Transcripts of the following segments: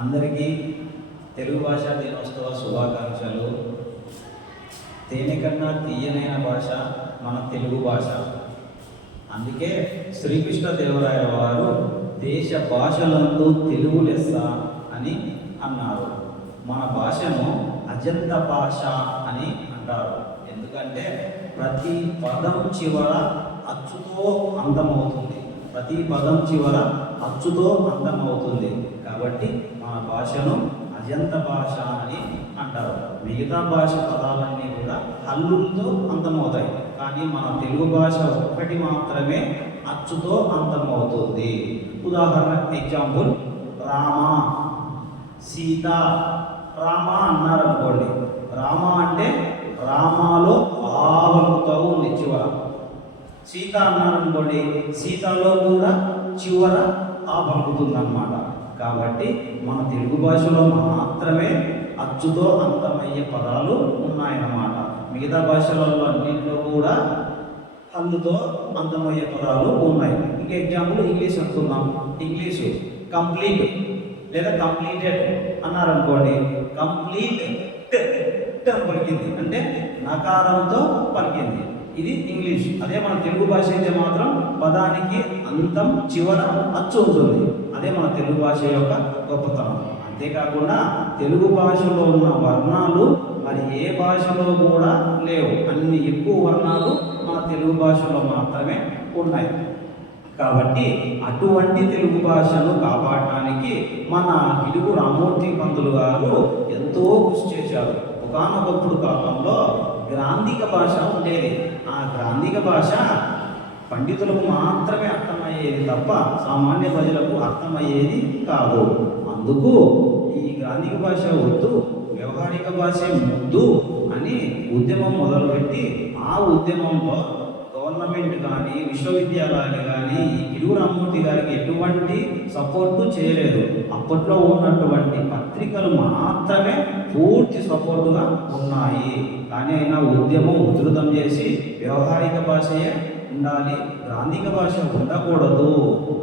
అందరికీ తెలుగు భాషా దినోత్సవ శుభాకాంక్షలు. తేనె కన్నా తీయనైన భాష మన తెలుగు భాష. అందుకే శ్రీకృష్ణ దేవరాయ వారు దేశ భాషలందు తెలుగు లెస్స అని అన్నారు. మన భాషను అజంత భాష అని అంటారు. ఎందుకంటే ప్రతి పదం చివర అచ్చుతో అంతమవుతుంది. ప్రతి పదం చివర అచ్చుతో అంతమవుతుంది కాబట్టి మన భాషను అజంత భాష అని అంటారు. మిగతా భాష పదాలన్నీ కూడా హల్లులతో అంతమవుతాయి. కానీ మన తెలుగు భాష ఒక్కటి మాత్రమే అచ్చుతో అంతమవుతుంది. ఉదాహరణ ఎగ్జాంపుల్ రామ సీత రామ అన్నారు అనుకోండి రామ అంటే రామాలో ఆవలుతో ఉంది చివర. సీత అన్నారు అనుకోండి సీతలో కూడా చివర పలుకుతుందన్నమాట. కాబట్టి మన తెలుగు భాషలో మాత్రమే అచ్చుతో అంతమయ్యే పదాలు ఉన్నాయన్నమాట. మిగతా భాషలలో అన్నింటిలో కూడా హల్లుతో అంతమయ్యే పదాలు ఉన్నాయి. ఇంకా ఎగ్జాంపుల్ ఇంగ్లీష్ అనుకుందాం. ఇంగ్లీషు కంప్లీట్ లేదా కంప్లీటెడ్ అన్నారనుకోండి. కంప్లీట్ పలికింది. అంటే నకారంతో పలికింది. ఇది ఇంగ్లీష్. అదే మన తెలుగు భాష అయితే మాత్రం పదానికి అంతం చివర అచ్చు ఉంటుంది అదే మన తెలుగు భాష యొక్క గొప్పతనం. అంతేకాకుండా తెలుగు భాషలో ఉన్న వర్ణాలు మరి ఏ భాషలో కూడా లేవు. అన్ని ఎక్కువ వర్ణాలు మన తెలుగు భాషలో మాత్రమే ఉన్నాయి. కాబట్టి అటువంటి తెలుగు భాషను కాపాడటానికి మన ఇడుగు రామూర్తి పంతులు గారు ఎంతో కృషి చేశారు. ఒకనొకప్పుడు కాలంలో గ్రాంధిక భాష ఉండేది. ఆ గ్రాంధిక భాష పండితులకు మాత్రమే అర్థమయ్యేది తప్ప సామాన్య ప్రజలకు అర్థమయ్యేది కాదు. అందుకు ఈ గ్రాంధిక భాష వద్దు వ్యవహారిక భాష ముద్దు అని ఉద్యమం మొదలుపెట్టి ఆ ఉద్యమంలో గవర్నమెంట్ కానీ విశ్వవిద్యాలయాలు కానీ ఈ గిడుగు గారికి ఎటువంటి సపోర్టు చేయలేదు. అప్పట్లో ఉన్నటువంటి పత్రికలు మాత్రమే పూర్తి సపోర్టుగా ఉన్నాయి. కానీ అయినా ఉద్యమం ఉధృతం చేసి వ్యవహారిక భాషయే ఉండాలి. గ్రాంధిక భాష ఉండకూడదు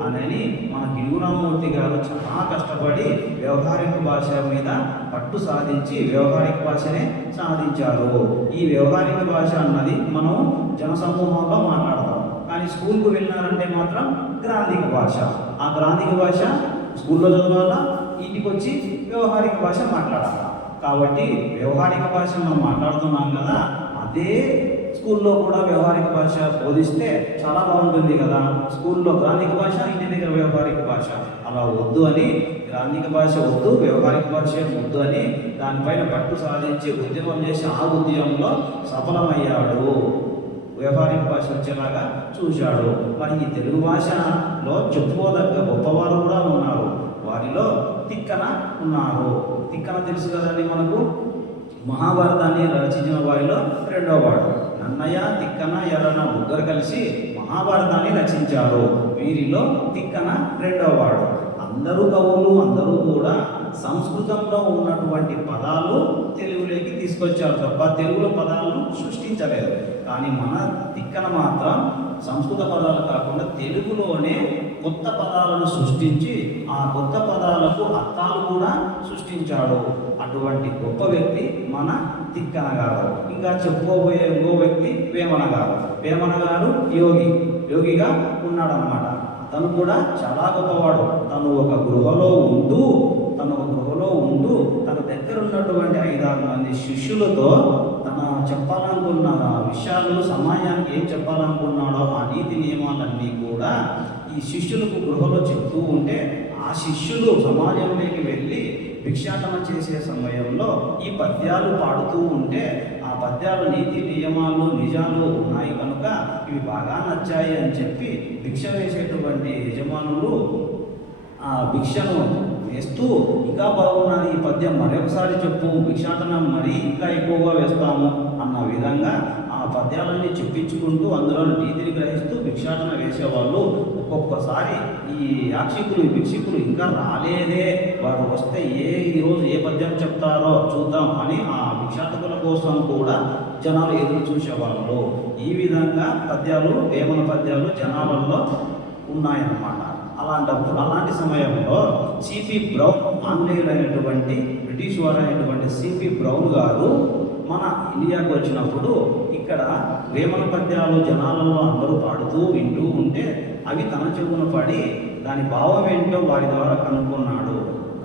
అనని మన గిరుగురామూర్తి గారు చాలా కష్టపడి వ్యవహారిక భాష మీద పట్టు సాధించి వ్యవహారిక భాషనే సాధించారు. ఈ వ్యవహారిక భాష అన్నది మనం జనసమూహంలో మాట్లాడతాం. కానీ స్కూల్కు వెళ్ళినారంటే మాత్రం గ్రాంధిక భాష. ఆ గ్రాంధిక భాష స్కూల్లో చదవాలా? ఇంటికి వచ్చి వ్యవహారిక భాష మాట్లాడాలి? కాబట్టి వ్యవహారిక భాష మనం మాట్లాడుతున్నాం కదా అదే స్కూల్లో కూడా వ్యవహారిక భాష బోధిస్తే చాలా బాగుంటుంది కదా. స్కూల్లో గ్రాంధిక భాష ఇంటి దగ్గర వ్యవహారిక భాష. అలా వద్దు అని గ్రాంధిక భాష వద్దు వ్యవహారిక భాష వద్దు అని దానిపైన పట్టు సాధించి ఉద్యమం చేసి ఆ ఉద్యమంలో సఫలమయ్యాడు. వ్యవహారిక భాష వచ్చేలాగా చూశాడు. మరి ఈ తెలుగు భాషలో చెప్పుకోదగ్గ గొప్పవారు కూడా ఉన్నారు. వారిలో తిక్కన ఉన్నారు. తిక్కన తెలుసు కదండి మనకు? మహాభారతాన్ని రచించిన వారిలో రెండో వాడు. నన్నయ్య తిక్కన ఎర్రన ముగ్గురు కలిసి మహాభారతాన్ని రచించారు. వీరిలో తిక్కన రెండో వాడు. అందరూ కవులు అందరూ కూడా సంస్కృతంలో ఉన్నటువంటి పదాలు తెలుగులోకి తీసుకొచ్చారు తప్ప తెలుగులో పదాలను సృష్టించలేదు. కానీ మన తిక్కన మాత్రం సంస్కృత పదాలు కాకుండా తెలుగులోనే కొత్త పదాలను సృష్టించి ఆ కొత్త పదాలకు అర్థాలు కూడా సృష్టించాడు. అటువంటి గొప్ప వ్యక్తి మన తిక్కన గారు ఇంకా చెప్పుకోబోయే ఇంకో వ్యక్తి వేమన గారు వేమన గారు యోగి. యోగిగా ఉన్నాడనమాట తను కూడా చాలా గొప్పవాడు. తను ఒక గృహలో ఉంటూ తను ఒక గృహలో ఉంటూ తన దగ్గర ఉన్నటువంటి ఐదారు మంది శిష్యులతో తన చెప్పాలనుకున్న విషయాలు సమాజానికి ఏం చెప్పాలనుకున్నాడో ఆ నీతి నియమాలన్నీ కూడా ఈ శిష్యులకు గృహలో చెప్తూ ఉంటే ఆ శిష్యులు సమాజంలోకి వెళ్ళి భిక్షాటన చేసే సమయంలో ఈ పద్యాలు పాడుతూ ఉంటే ఆ పద్యాలు నీతి నియమాలు నిజాలు ఉన్నాయి కనుక ఇవి బాగా నచ్చాయి అని చెప్పి భిక్ష వేసేటువంటి యజమానులు ఆ భిక్షను వేస్తూ ఇంకా బాగున్నది ఈ పద్యం. మరొకసారి చెప్పు భిక్షాటనం మరీ ఇంకా ఎక్కువగా వేస్తాము అన్న విధంగా ఆ పద్యాలన్నీ చెప్పించుకుంటూ అందులో నీతిని గ్రహిస్తూ భిక్షాటన వేసేవాళ్ళు ఒక్కొక్కసారి ఈ యాక్షికులు ఈ భిక్షికులు ఇంకా రాలేదే. వారు వస్తే ఏ ఈరోజు ఏ పద్యం చెప్తారో చూద్దాం అని ఆ భిక్షాటకుల కోసం కూడా జనాలు ఎదురు చూసేవాళ్ళు. ఈ విధంగా పద్యాలు వేమన పద్యాలు జనాలలో ఉన్నాయన్నమాట. అలాంటప్పుడు అలాంటి సమయంలో సిపి బ్రౌన్ ఆంగ్లేయులైనటువంటి బ్రిటిష్ వారైనటువంటి సిపి బ్రౌన్ గారు మన ఇండియాకు వచ్చినప్పుడు ఇక్కడ వేమన పద్యాలు జనాలలో అందరూ పాడుతూ వింటూ ఉంటే అవి తన చెవున పడి దాని భావం ఏంటో వారి ద్వారా కనుక్కున్నాడు.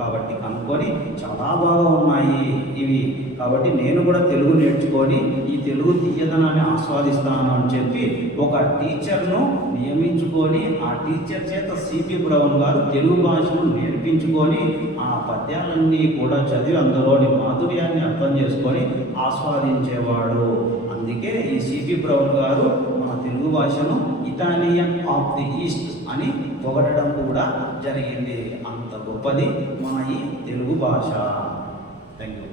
కాబట్టి కనుక్కొని చాలా బాగా ఉన్నాయి ఇవి. కాబట్టి నేను కూడా తెలుగు నేర్చుకొని ఈ తెలుగు తీయదనాన్ని ఆస్వాదిస్తాను అని చెప్పి ఒక టీచర్ను నియమించుకొని ఆ టీచర్ చేత సిపి బ్రౌన్ గారు తెలుగు భాషను నేర్పించుకొని ఆ పద్యాలన్నీ కూడా చదివి అందులోని మాధుర్యాన్ని అర్థం చేసుకొని ఆస్వాదించేవాడు. అందుకే ఈ సిపి బ్రౌన్ గారు మన తెలుగు భాషను ఇటాలియన్ ఆఫ్ ది ఈస్ట్ అని పొగడడం కూడా జరిగింది. అంత గొప్పది మన ఈ తెలుగు భాష. Thank you